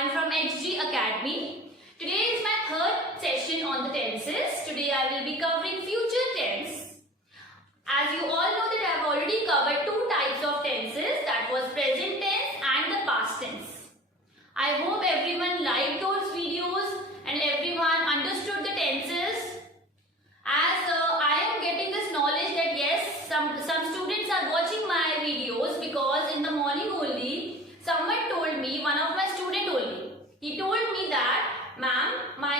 am from HG Academy. Today is my third session on the tenses. Today I will be covering future tense. As you all know that I have already covered two types of tenses, that was present tense and the past tense. I hope everyone liked those videos and everyone understood the tenses. As I am getting this knowledge that yes, some students are watching my videos because in the morning only someone told me, one of my student only, he told me that ma'am,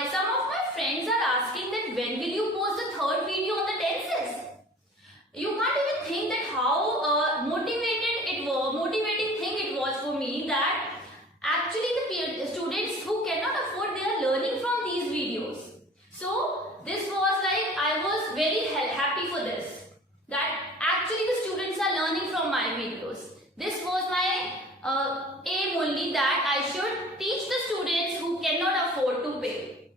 some of my friends are asking that when will you post the third video on the tenses. You can't even think that how motivating thing it was for me that actually the students who cannot afford, they are learning from these videos. So this was like, I was very happy for this, that actually the students are learning from my videos. This was my aim only, that I should teach the students who cannot afford to pay.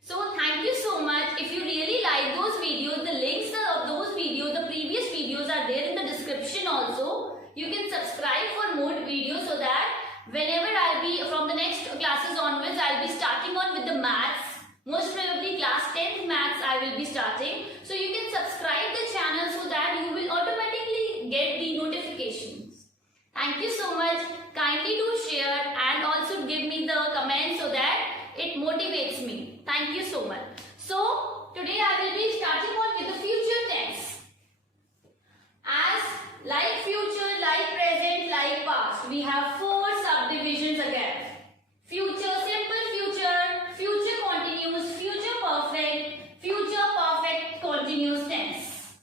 So thank you so much. If you really like those videos, the links of those videos, the previous videos are there in the description also. You can subscribe for more videos so that whenever I'll be from the next classes onwards, I'll be starting on with the maths. Most probably class 10th maths I will be starting. So you can subscribe the channel so that you will automatically get the notifications. Thank you so much. Kindly do share and also give me the comments so that it motivates me. Thank you so much. So today I will be starting on with the future tense. As like future, like present, like past, we have four subdivisions again. Future, simple future, future continuous, future perfect continuous tense.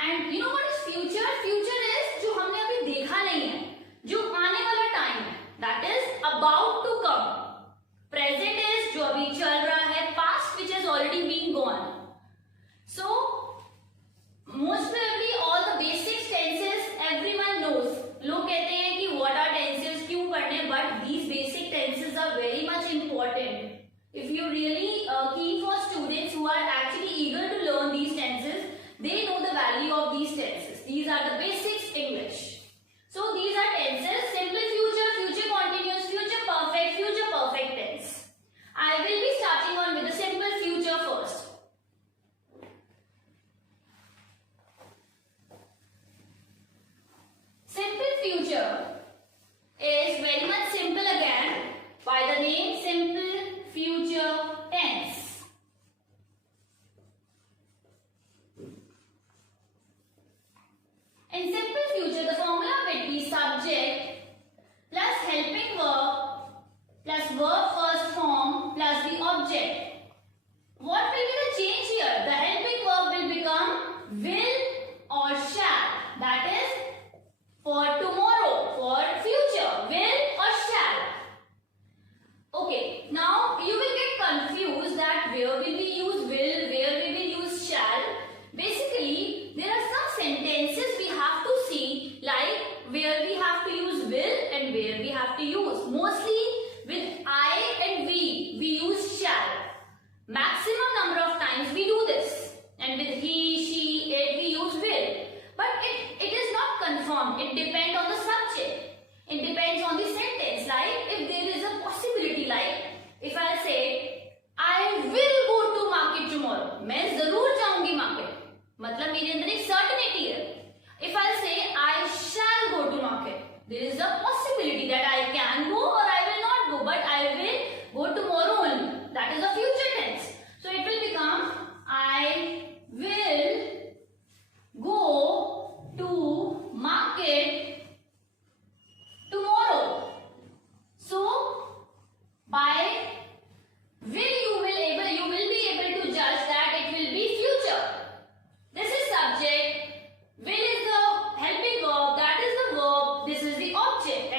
And you know what is future? Future is जो हमने अभी देखा नहीं है, जो आने वाला time है, that is about to come. Present is जो अभी चल रहा है, past which has already been gone. So most probably all the basic tenses everyone knows. लोग कहते हैं कि what are tenses, क्यों पढ़ने, but these basic tenses are very much important. If you really keen for students who are actually eager to learn these tenses, they know the value of these tenses. These are the basics English. So these are tenses: simple future, future continuous, future perfect tense. I will be starting on with the simple future first. Simple future is very much simple again by the name simple future tense. In simple future, the formula will be subject plus helping verb plus verb first form plus the object. What will be the change here? The helping verb will become will or shall. That is for tomorrow, for future, will or shall. Okay, now you will get confused that where will we use will, where will we use shall. Basically, there are some sentences we have to see, like where we have to use will and where we have to use. Mostly with I and we use shall. Maximum number of times we do this. And with he, she, it, we use will. But it is not confirmed. It depends on the subject. It depends on the sentence. Like if there is a possibility, like if I say I will go to market tomorrow, मैं जरूर जाऊंगी market. मतलब मेरे अंदर एक certainty है. If I say I shall go to market, there is a possibility that I can go or I will not go, but I will go tomorrow only. That is a future tense. So it will become I will go to market tomorrow. So by will you will be able to judge that it will be future. This is subject, will is the helping verb, that is the verb, this is the object.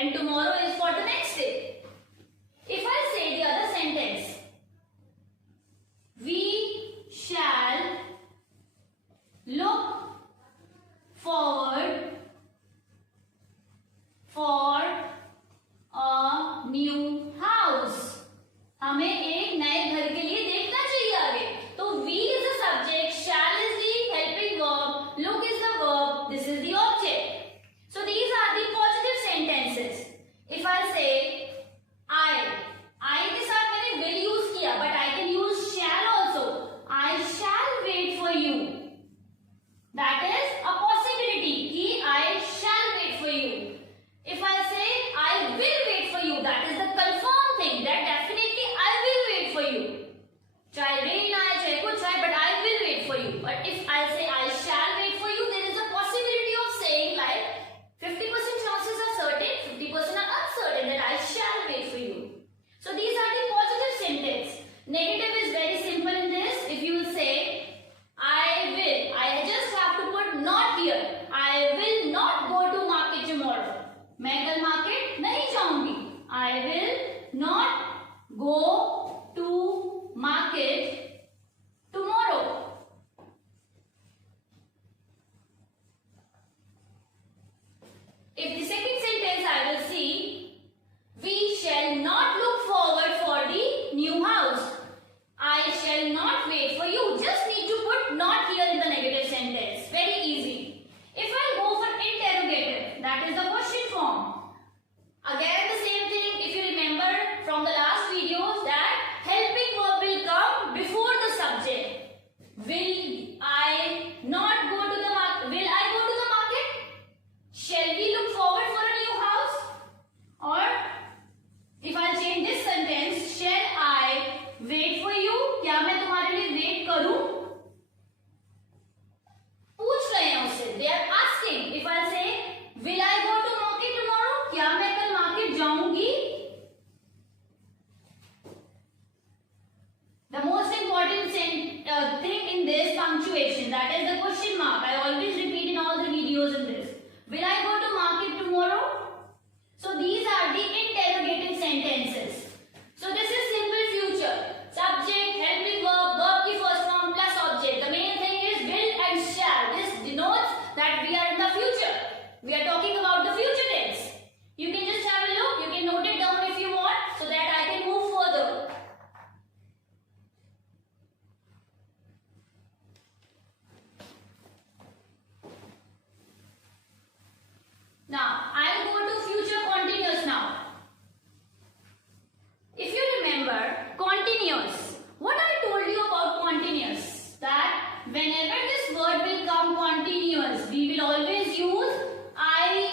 continuous, we will always use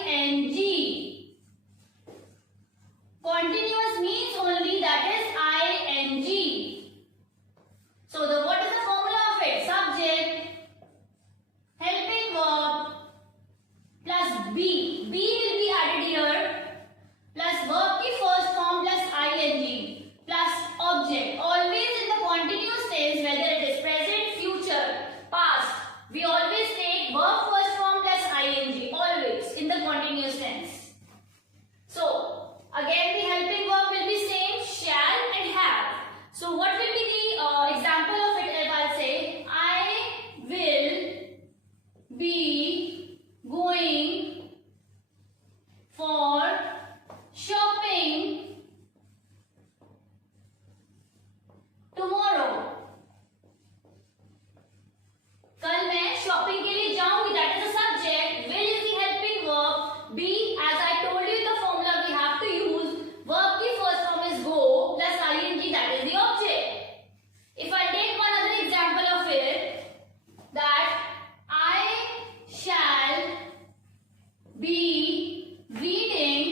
ing. Continuous means only that is ing. So what is the formula of it? Subject, helping verb plus be. Be will be added here plus verb की first form plus ing plus object. Always in the continuous tense, whether it is present, future, past, we always take verb first form plus ing. Always in the continuous tense. So again the helping verb will be same, shall and have. So what will be the example of it? If I'll say I will be going for shopping tomorrow. कल मैं shopping के लिए जाऊंगी. That is the subject. Will is the helping verb. Be, as I told you the formula we have to use. Verb की first form is go plus ing. That is the object. If I take one other example of it, that I shall be reading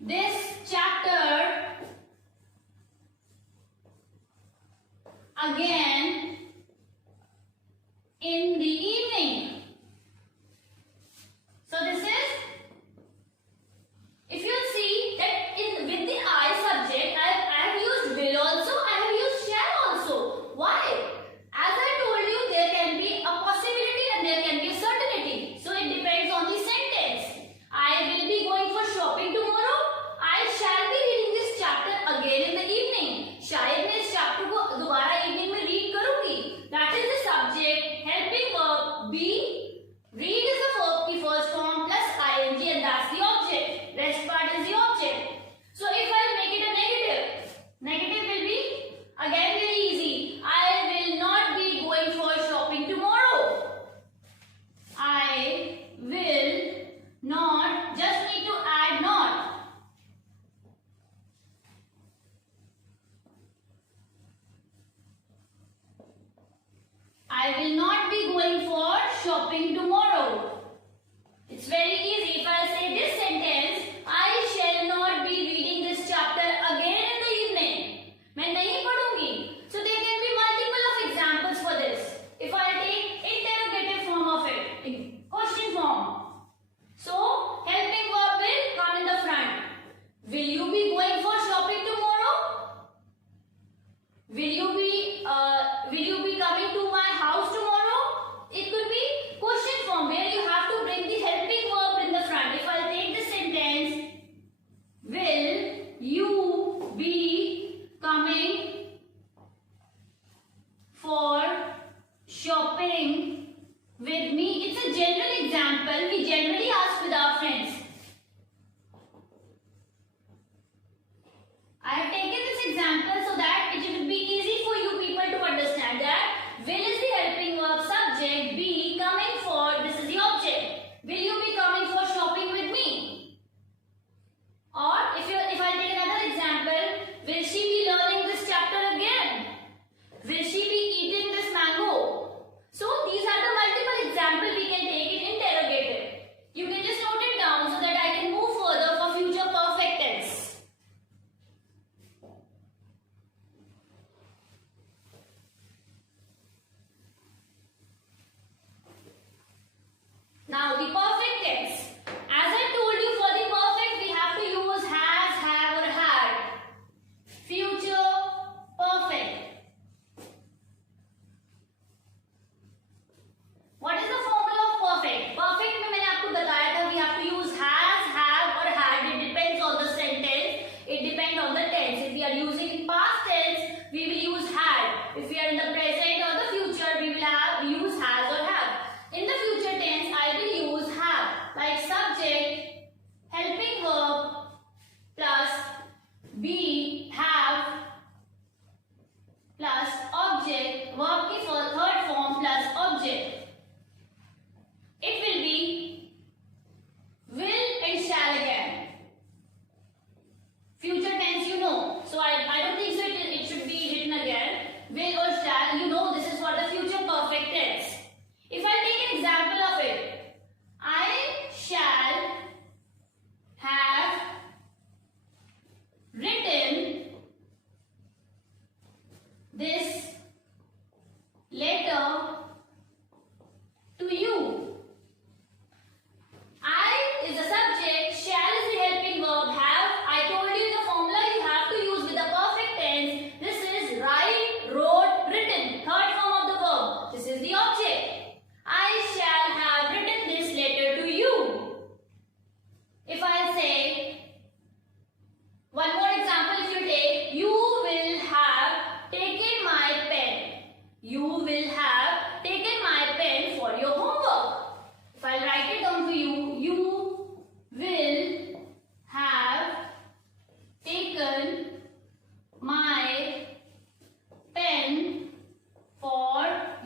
this chapter again in the evening. So this is, if you see that with the I subject, I have used will also, I have used shall also. Why? As I told you, there can be a possibility and there can be a certainty. So it depends on the sentence. I will be going for shopping tomorrow. I shall be reading this chapter again in the evening. शायद मैं इस chapter को दोबारा evening में read करूँगी. That is the subject, helping verb be. Read is the verb की first form plus ing and that's the object. Rest part is the object. So if I make it a negative, negative will be again very easy. I will not be going for shopping tomorrow. I will not, just need to add not. I will not be going for shopping tomorrow. It's very easy. If I say this sentence, I shall not be reading this chapter again in the evening. मैं नहीं पढ़ूंगी. So there can be multiple of examples for this. If I take interrogative form of it, in question form. So helping verb will come in the front. Will you be going for shopping tomorrow? Will you be coming to my house tomorrow? It could be question form where you have to bring the helping verb in the front. If I take the sentence,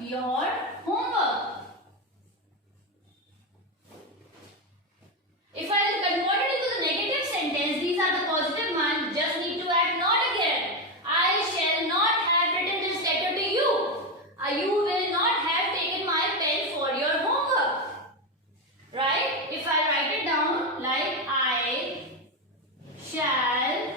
your homework. If I will convert it into the negative sentence, these are the positive ones, just need to add not again. I shall not have written this letter to you. You will not have taken my pen for your homework. Right? If I write it down like I shall,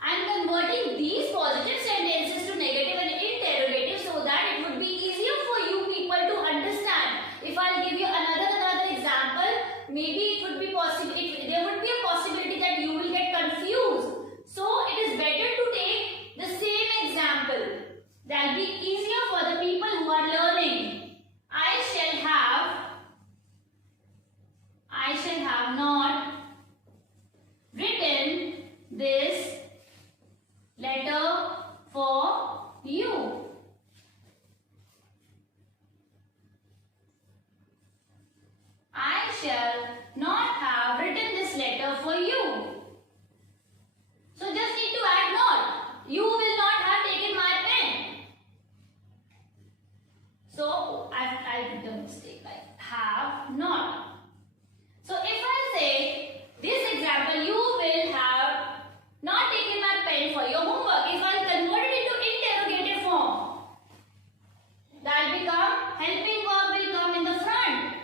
I am converting these positive sentences to negative and interrogative so that it would be easier for you people to understand. If I will give you another example, maybe it would be possible. There would be a possibility that you will get confused. So it is better to take the same example. That will be easier for the people who are learning. I shall have not written this letter for you. I shall not have written this letter for you. So just need to add not. You will not have taken my pen. So I did a mistake. I have not. So if I say this example, you will have not taken my pen for your homework. If I convert it into interrogative form, that will become helping verb will come in the front.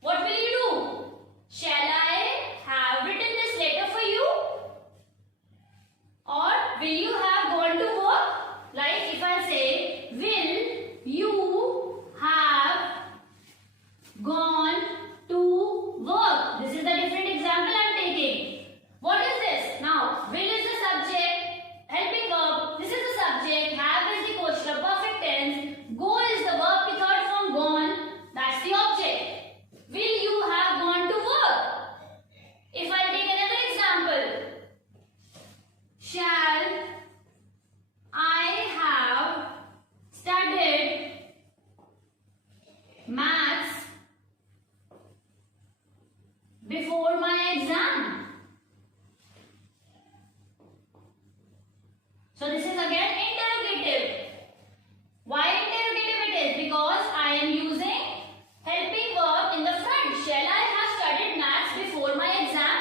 What will you do? Shall I have written this letter for you? Or will you have gone to work? Like if I say, will you have gone to work? This is the different example I am taking. What is this? Now, will is the subject, helping verb, this is the subject, have is the question, perfect tense, go is the verb, the third form gone, that's the object. Will you have gone to work? If I take another example, shall I have studied maths before my exam? So this is again interrogative. Why interrogative it is? Because I am using helping verb in the front. Shall I have studied maths before my exam?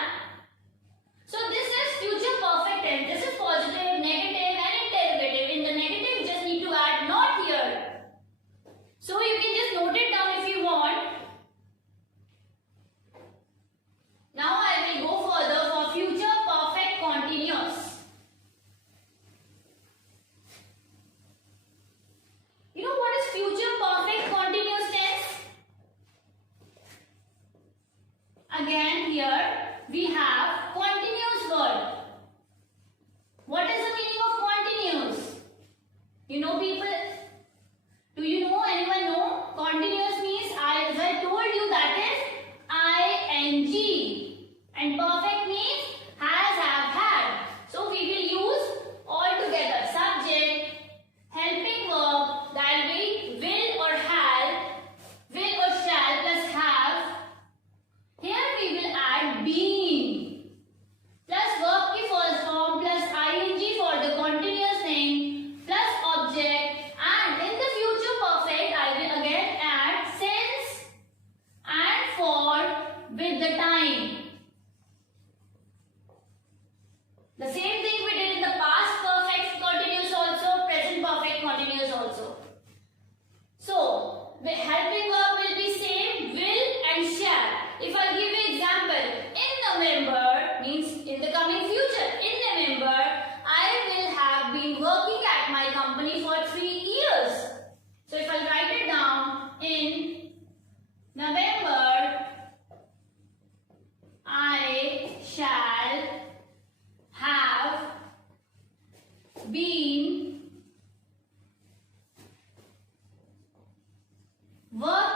So this is future perfect tense. This is positive, negative and interrogative. In the negative you just need to add not here. So you can just note it down if you want. Now I will go further for future perfect continuous. You know what is future perfect continuous tense? Again here we have continuous word. What is the meaning of continuous? You know people? Do you know? Anyone know? Continuous means as I told you that is ing. And perfect means has, have, had. So we will use all together. Subject, helping verb, that will be will or have, will or shall plus have. Here we will add been plus verb ki first form plus ing for the continuous thing plus object, and in the future perfect I will again add since and for with the time. The same thing we did in the past perfect continuous also, present perfect continuous also. So, the helping verb will be same, will and shall. If I give you example, in November means in the coming future, in November, I will have been working at my company for 3 years. So, if I write it down, in November, I shall have been working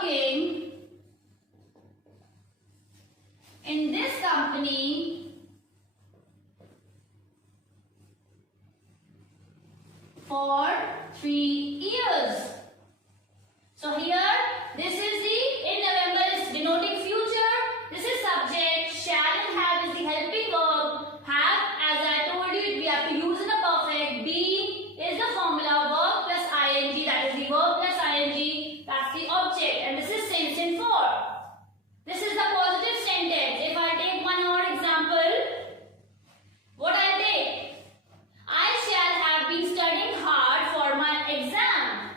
This is the positive sentence. If I take one more example, what I'll take? I shall have been studying hard for my exam.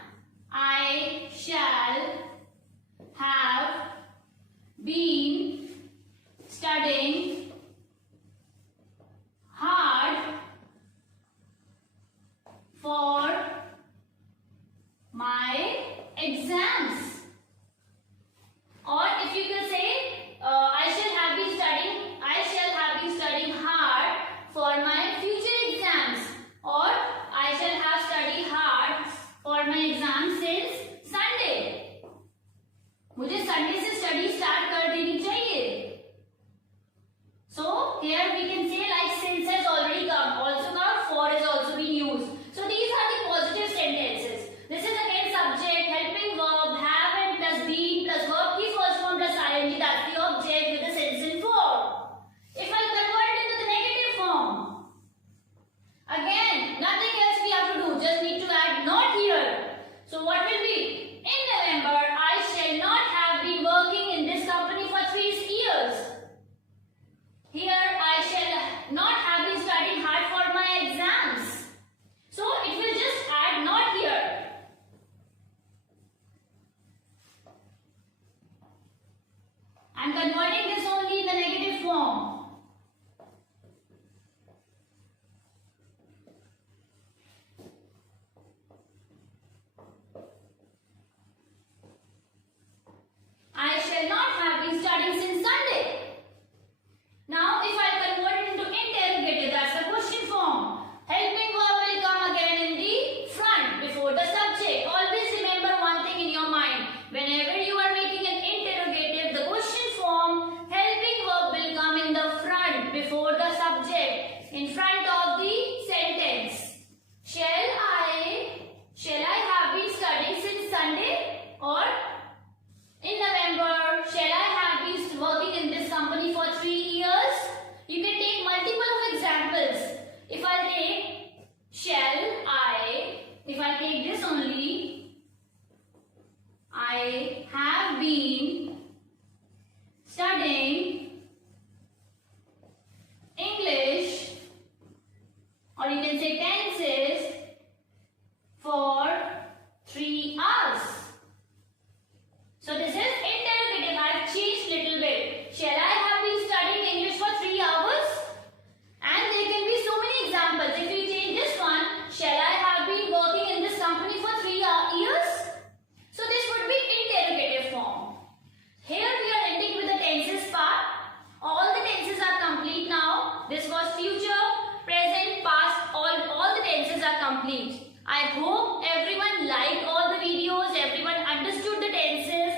I shall have been studying hard for my exams. Or if you can say, I shall have been studying hard for my future exams. Or I shall have studied hard for my exams since Sunday. मुझे Sunday से study start कर देनी चाहिए. So here we can say like since has already come, also come, for has also been used. So these are the positive sentences. This is again subject, helping verb, have and plus been plus verb की first form plus ing, that's the object with the sense in form. If I convert it into the negative form, again nothing else we have to do, just need to add not here. So what will be? In November, I shall not have been working in this company for 3 years. Here I shall not have been studying hard for my exams. So it will just add not here. I am converting this only in the negative form. I shall not have been studying since Sunday. Now if I convert it into interrogative, that's the question form. Helping verb will come again in the front before the subject. Always remember one thing in your mind. Whenever you are making an interrogative, the question form, helping verb will come in the front before the subject, in front of the sentence. Shall I have been studying since Sunday? Or in November, shall I have been working in this company for 3 years? You can take multiple of examples. If I take if I take this only, I have been studying English, or you can say tenses, for 3 hours. So this is interrogative. I have changed little bit. Shall I have been studying English for 3 hours? And there can be so many examples. If we change this one, shall I have been working in this company for 3 years? So this would be interrogative form. Here we are ending with the tenses part. All the tenses are complete now. This was future, present, past. All the tenses are complete. I hope everyone liked all the videos. Everyone understood the tenses.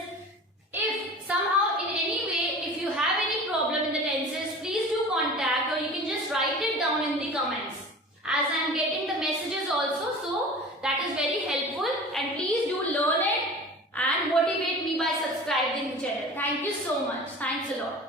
If somehow in any way, if you have any problem in the tenses, please do contact, or you can just write it down in the comments. As I am getting the messages also, so that is very helpful, and please do learn it and motivate me by subscribing the channel. Thank you so much. Thanks a lot.